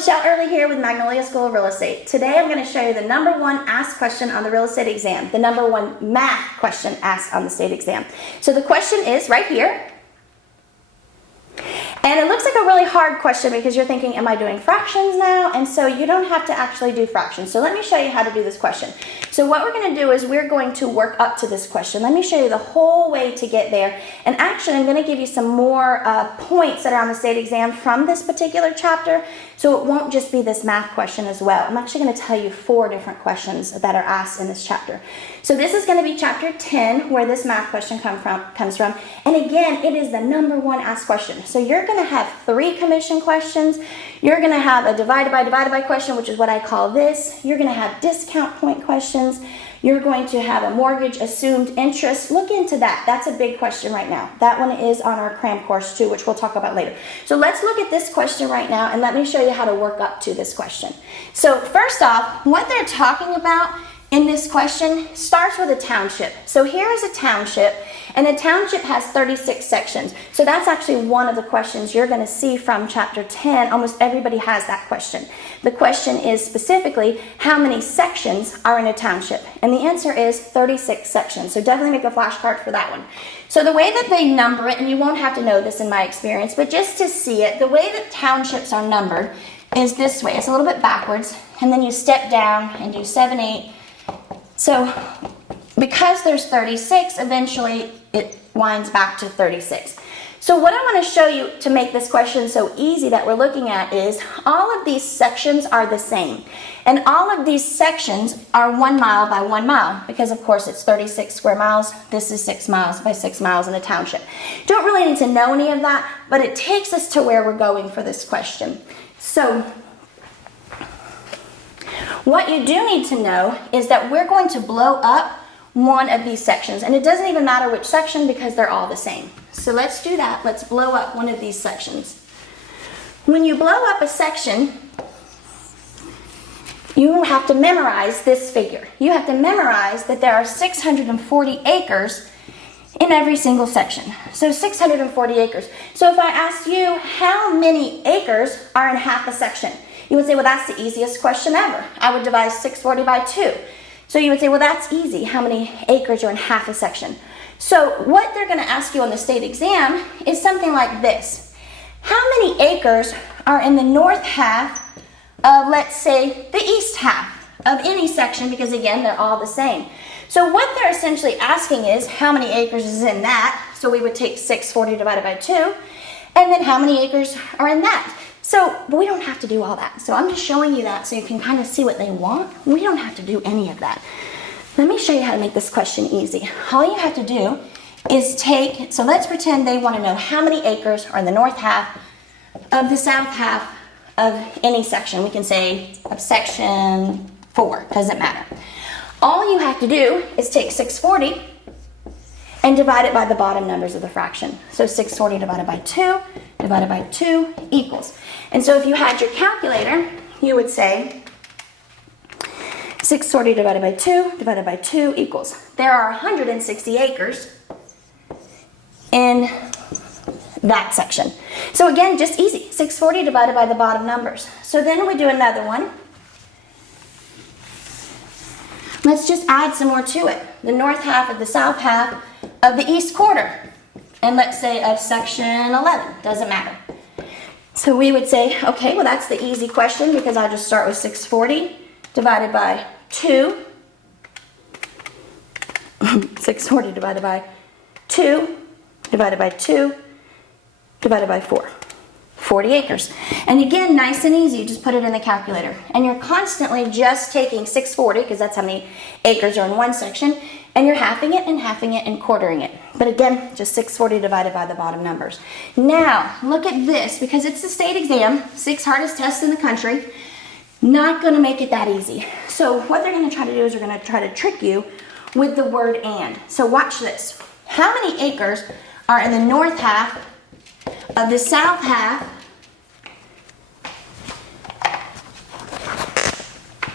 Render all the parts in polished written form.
Michelle Early here with Magnolia School of Real Estate. Today I'm going to show you the number one asked question on the real estate exam, the number one math question asked on the state exam. So the question is right here. And it looks like a really hard question because you're thinking, am I doing fractions now? And so you don't have to actually do fractions. So let me show you how to do this question. So what we're going to do is we're going to work up to this question. Let me show you the whole way to get there. And actually, I'm going to give you some more points that are on the state exam from this particular chapter. So it won't just be this math question as well. I'm actually going to tell you 4 different questions that are asked in this chapter. So this is going to be chapter 10, where this math question comes from. And again, it is the number one asked question. So you're going to have 3 commission questions. You're going to have a divided by question, which is what I call this. You're going to have discount point questions. You're going to have a mortgage assumed interest. Look into that. That's a big question right now. That one is on our cram course too, which we'll talk about later. So let's look at this question right now, and let me show you how to work up to this question. So first off, what they're talking about in this question starts with a township. So here is a township, and a township has 36 sections. So that's actually one of the questions you're going to see from chapter 10. Almost everybody has that question. The question is specifically, how many sections are in a township? And the answer is 36 sections. So definitely make a flashcard for that one. So the way that they number it, and you won't have to know this in my experience, but just to see it, the way that townships are numbered is this way. It's a little bit backwards, and then you step down and do 7, 8. So because there's 36, eventually it winds back to 36. So what I want to show you to make this question so easy that we're looking at is all of these sections are the same. And all of these sections are 1 mile by 1 mile because, of course, it's 36 square miles. This is 6 miles by 6 miles in a township. Don't really need to know any of that, but it takes us to where we're going for this question. So what you do need to know is that we're going to blow up one of these sections, and it doesn't even matter which section because they're all the same. So let's do that. Let's blow up one of these sections. When you blow up a section, you have to memorize this figure. You have to memorize that there are 640 acres in every single section. So 640 acres. So if I asked you how many acres are in half a section, you would say, well, that's the easiest question ever. I would divide 640 by 2. So you would say, well, that's easy. How many acres are in half a section? So what they're going to ask you on the state exam is something like this. How many acres are in the north half of, let's say, the east half of any section? Because, again, they're all the same. So what they're essentially asking is how many acres is in that. So we would take 640 divided by 2. And then how many acres are in that? So we don't have to do all that. So I'm just showing you that so you can kind of see what they want. We don't have to do any of that. Let me show you how to make this question easy. All you have to do is take, so let's pretend they want to know how many acres are in the north half of the south half of any section. We can say of section 4, doesn't matter. All you have to do is take 640 and divide it by the bottom numbers of the fraction. So 640 divided by 2 equals. And so if you had your calculator, you would say 640 divided by 2 equals. There are 160 acres in that section. So again, just easy. 640 divided by the bottom numbers. So then we do another one. Let's just add some more to it. The north half of the south half of the east quarter. And let's say of section 11. Doesn't matter. So we would say, okay, well, that's the easy question because I'll just start with 640 divided by 2. 640 divided by 2 divided by 2 divided by 4. 40 acres. And again, nice and easy, you just put it in the calculator. And you're constantly just taking 640, because that's how many acres are in one section, and you're halving it and quartering it. But again, just 640 divided by the bottom numbers. Now, look at this, because it's the state exam, 6 hardest tests in the country, not going to make it that easy. So what they're going to try to do is they're going to try to trick you with the word and. So watch this. How many acres are in the north half of the south half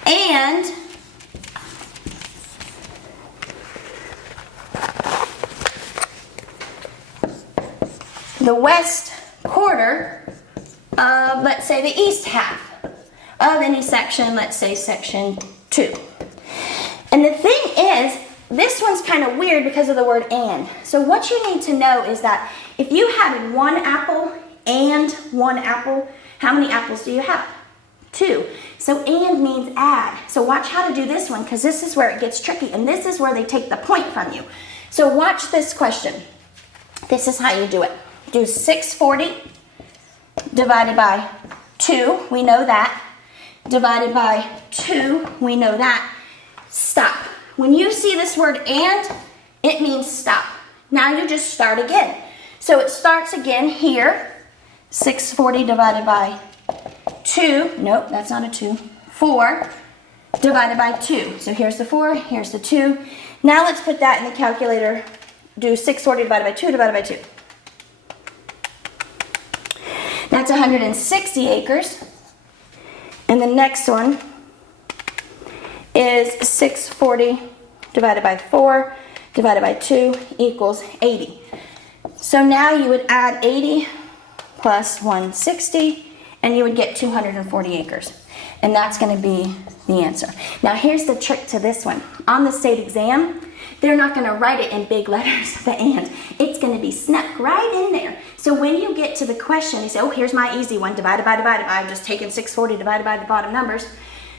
and the west quarter of, let's say, the east half of any section, let's say section 2. And the thing is, this one's kind of weird because of the word and. So what you need to know is that if you had 1 apple and 1 apple, how many apples do you have? 2. So and means add. So watch how to do this one, because this is where it gets tricky, and this is where they take the point from you. So watch this question. This is how you do it. Do 640 divided by 2, we know that. Divided by 2, we know that. Stop. When you see this word and, it means stop. Now you just start again. So it starts again here. 640 divided by 2. Nope, that's not a 2. 4 divided by 2. So here's the 4, here's the 2. Now let's put that in the calculator. Do 640 divided by 2 divided by 2. That's 160 acres. And the next one is 640 divided by 4 divided by 2 equals 80. So now you would add 80 plus 160, and you would get 240 acres. And that's going to be the answer. Now here's the trick to this one. On the state exam, they're not going to write it in big letters, the and. It's going to be snuck right in there. So when you get to the question, you say, oh, here's my easy one, divided by, I'm just taking 640 divided by the bottom numbers.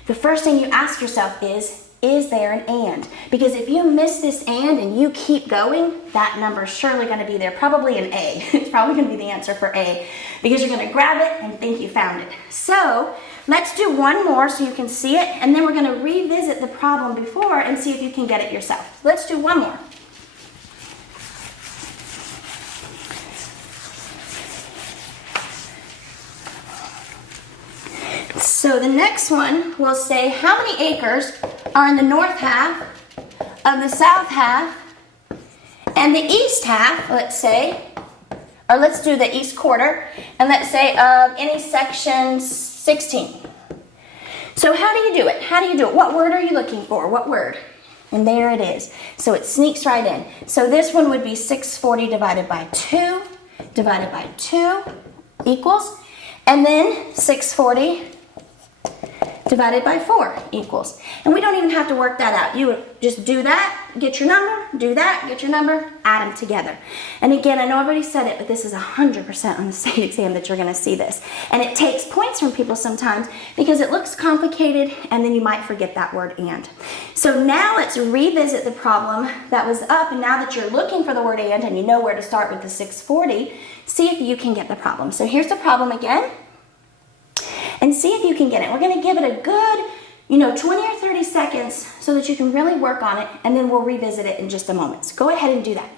The first thing you ask yourself is there an and? Because if you miss this and you keep going, that number is surely going to be there, probably an A. It's probably going to be the answer for A, because you're going to grab it and think you found it. So let's do one more so you can see it, and then we're going to revisit the problem before and see if you can get it yourself. Let's do one more. So the next one will say how many acres are in the north half of the south half and the east half, let's say, or let's do the east quarter, and let's say of any section 16. So how do you do it? How do you do it? What word are you looking for? What word? And there it is. So it sneaks right in. So this one would be 640 divided by 2 divided by 2 equals, and then 640 divided by 4 equals. And we don't even have to work that out. You would just do that, get your number, do that, get your number, add them together. And again, I know I've already said it, but this is 100% on the state exam that you're going to see this. And it takes points from people sometimes because it looks complicated and then you might forget that word and. So now let's revisit the problem that was up, and now that you're looking for the word and you know where to start with the 640, see if you can get the problem. So here's the problem again. And see if you can get it. We're going to give it a good, 20 or 30 seconds so that you can really work on it, and then we'll revisit it in just a moment. So go ahead and do that.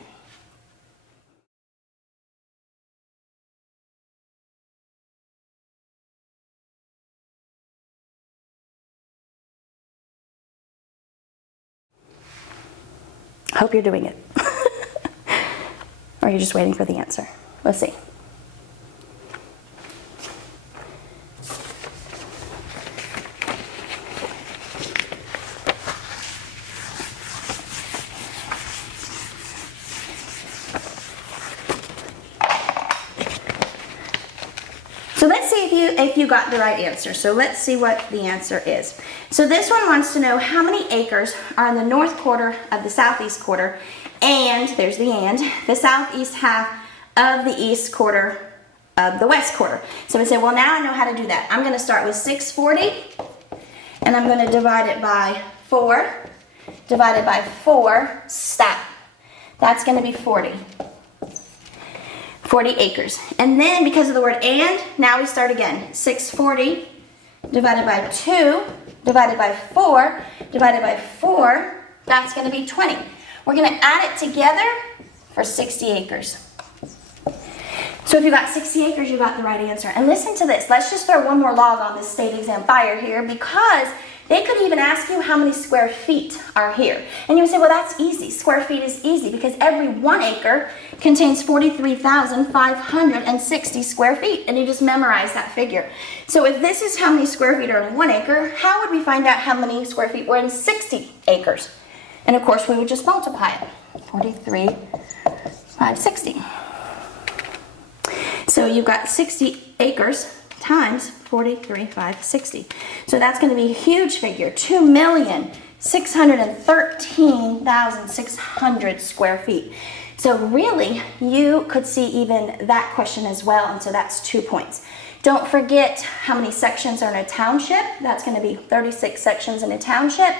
I hope you're doing it. Or you're just waiting for the answer. Let's see. So let's see if you got the right answer. So let's see what the answer is. So this one wants to know how many acres are in the north quarter of the southeast quarter, and, there's the and, the southeast half of the east quarter of the west quarter. So we say, well, now I know how to do that. I'm going to start with 640, and I'm going to divide it by 4, divided by 4, stop. That's going to be 40 acres. And then because of the word and, now we start again. 640 divided by 2 divided by 4 divided by 4, that's going to be 20. We're going to add it together for 60 acres. So if you got 60 acres, you got the right answer. And listen to this. Let's just throw one more log on this state exam fire here, because they could even ask you how many square feet are here. And you would say, well, that's easy. Square feet is easy because every 1 acre contains 43,560 square feet. And you just memorize that figure. So if this is how many square feet are in 1 acre, how would we find out how many square feet were in 60 acres? And of course, we would just multiply it. 43,560. So you've got 60 acres times 43,560. So that's going to be a huge figure, 2,613,600 square feet. So really, you could see even that question as well, and so that's 2 points. Don't forget how many sections are in a township. That's going to be 36 sections in a township.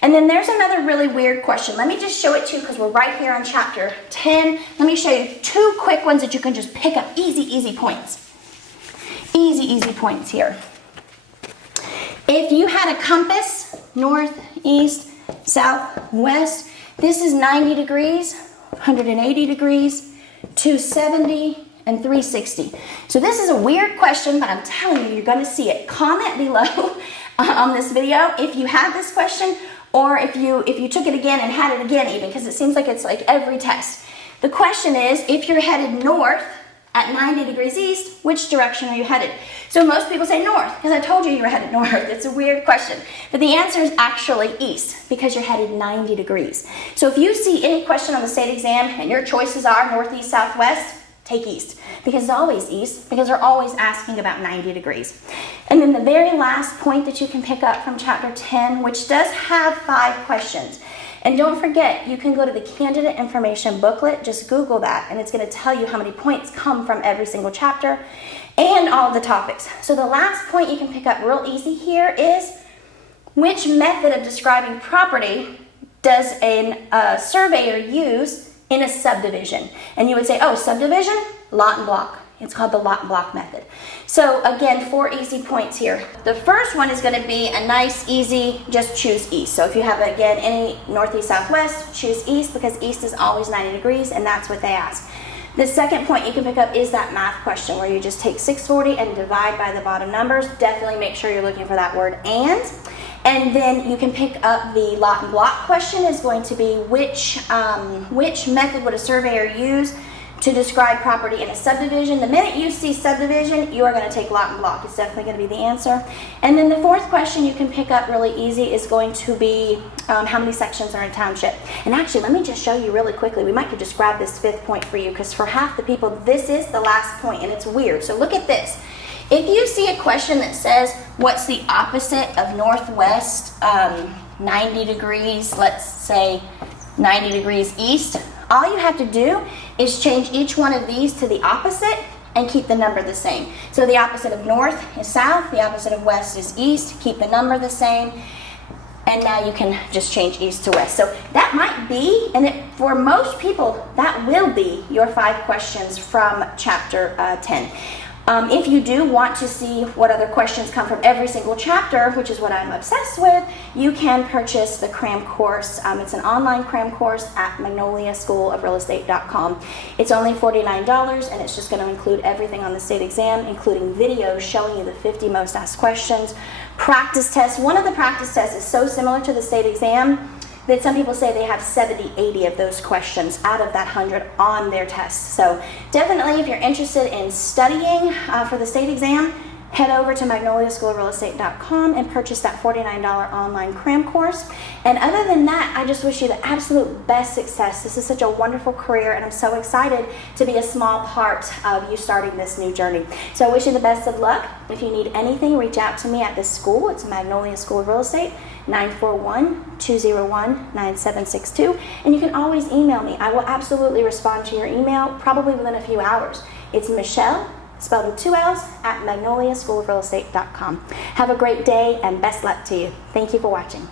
And then there's another really weird question. Let me just show it to you because we're right here on chapter 10. Let me show you 2 quick ones that you can just pick up. Easy points. Easy points here. If you had a compass, north, east, south, west, this is 90 degrees, 180 degrees, 270, and 360. So this is a weird question, but I'm telling you, you're going to see it. Comment below on this video if you had this question, or if you took it again and had it again even, because it seems like it's like every test. The question is, if you're headed north at 90 degrees east, which direction are you headed? So most people say north, because I told you were headed north. It's a weird question. But the answer is actually east, because you're headed 90 degrees. So if you see any question on the state exam and your choices are northeast, southwest, take east, because it's always east, because they're always asking about 90 degrees. And then the very last point that you can pick up from chapter 10, which does have 5 questions. And don't forget, you can go to the candidate information booklet, just Google that, and it's going to tell you how many points come from every single chapter and all of the topics. So the last point you can pick up real easy here is, which method of describing property does a surveyor use in a subdivision? And you would say, oh, subdivision, lot and block. It's called the lot and block method. So again, 4 easy points here. The first one is going to be a nice, easy, just choose east. So if you have, again, any northeast, southwest, choose east, because east is always 90 degrees, and that's what they ask. The second point you can pick up is that math question where you just take 640 and divide by the bottom numbers. Definitely make sure you're looking for that word and. And then you can pick up the lot and block question is going to be which method would a surveyor use to describe property in a subdivision. The minute you see subdivision, you are going to take lot and block. It's definitely going to be the answer. And then the fourth question you can pick up really easy is going to be how many sections are in a township. And actually, let me just show you really quickly. We might could just grab this 5th point for you, because for half the people, this is the last point, and it's weird. So look at this. If you see a question that says, what's the opposite of northwest, 90 degrees, let's say 90 degrees east, all you have to do is change each one of these to the opposite and keep the number the same. So the opposite of north is south, the opposite of west is east, keep the number the same, and now you can just change east to west. So that might be, and for most people, that will be your 5 questions from chapter 10. If you do want to see what other questions come from every single chapter, which is what I'm obsessed with, you can purchase the cram course. It's an online cram course at magnoliaschoolofrealestate.com. It's only $49, and it's just going to include everything on the state exam, including videos showing you the 50 most asked questions, practice tests. One of the practice tests is so similar to the state exam that some people say they have 70, 80 of those questions out of that 100 on their test. So definitely, if you're interested in studying for the state exam, head over to magnoliaschoolofrealestate.com and purchase that $49 online cram course. And other than that, I just wish you the absolute best success. This is such a wonderful career, and I'm so excited to be a small part of you starting this new journey. So I wish you the best of luck. If you need anything, reach out to me at this school. It's Magnolia School of Real Estate, 941-201-9762. And you can always email me. I will absolutely respond to your email, probably within a few hours. It's Michelle, spelled with 2 L's, at magnoliaschoolofrealestate.com. Have a great day and best luck to you. Thank you for watching.